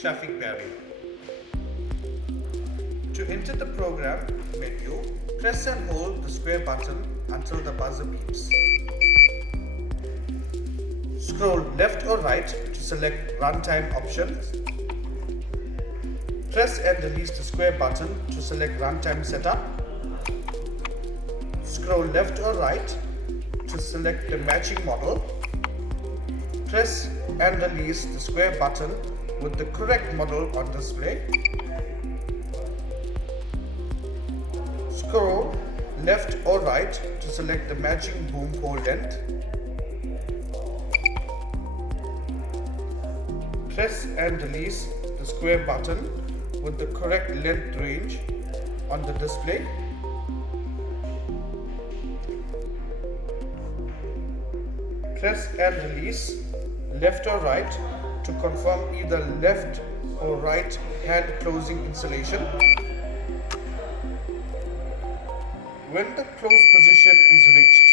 traffic pairing. To enter the program menu, press and hold the square button until the buzzer beeps. Scroll left or right to select runtime options. Press and release the square button to select runtime setup. Scroll left or right to select the matching model. Press and release the square button with the correct model on display. Scroll left or right to select the matching boom pole length. Press and release the square button with the correct length range on the display. Press and release left or right to confirm either left or right hand closing installation. When the close position is reached,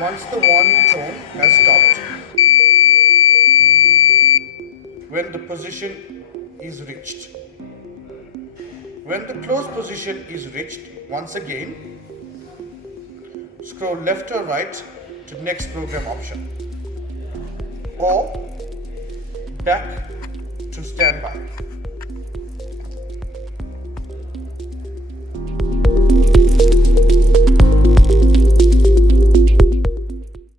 once the warning tone has stopped, when the position is reached. When the close position is reached, once again, scroll left or right to next program option or back to standby.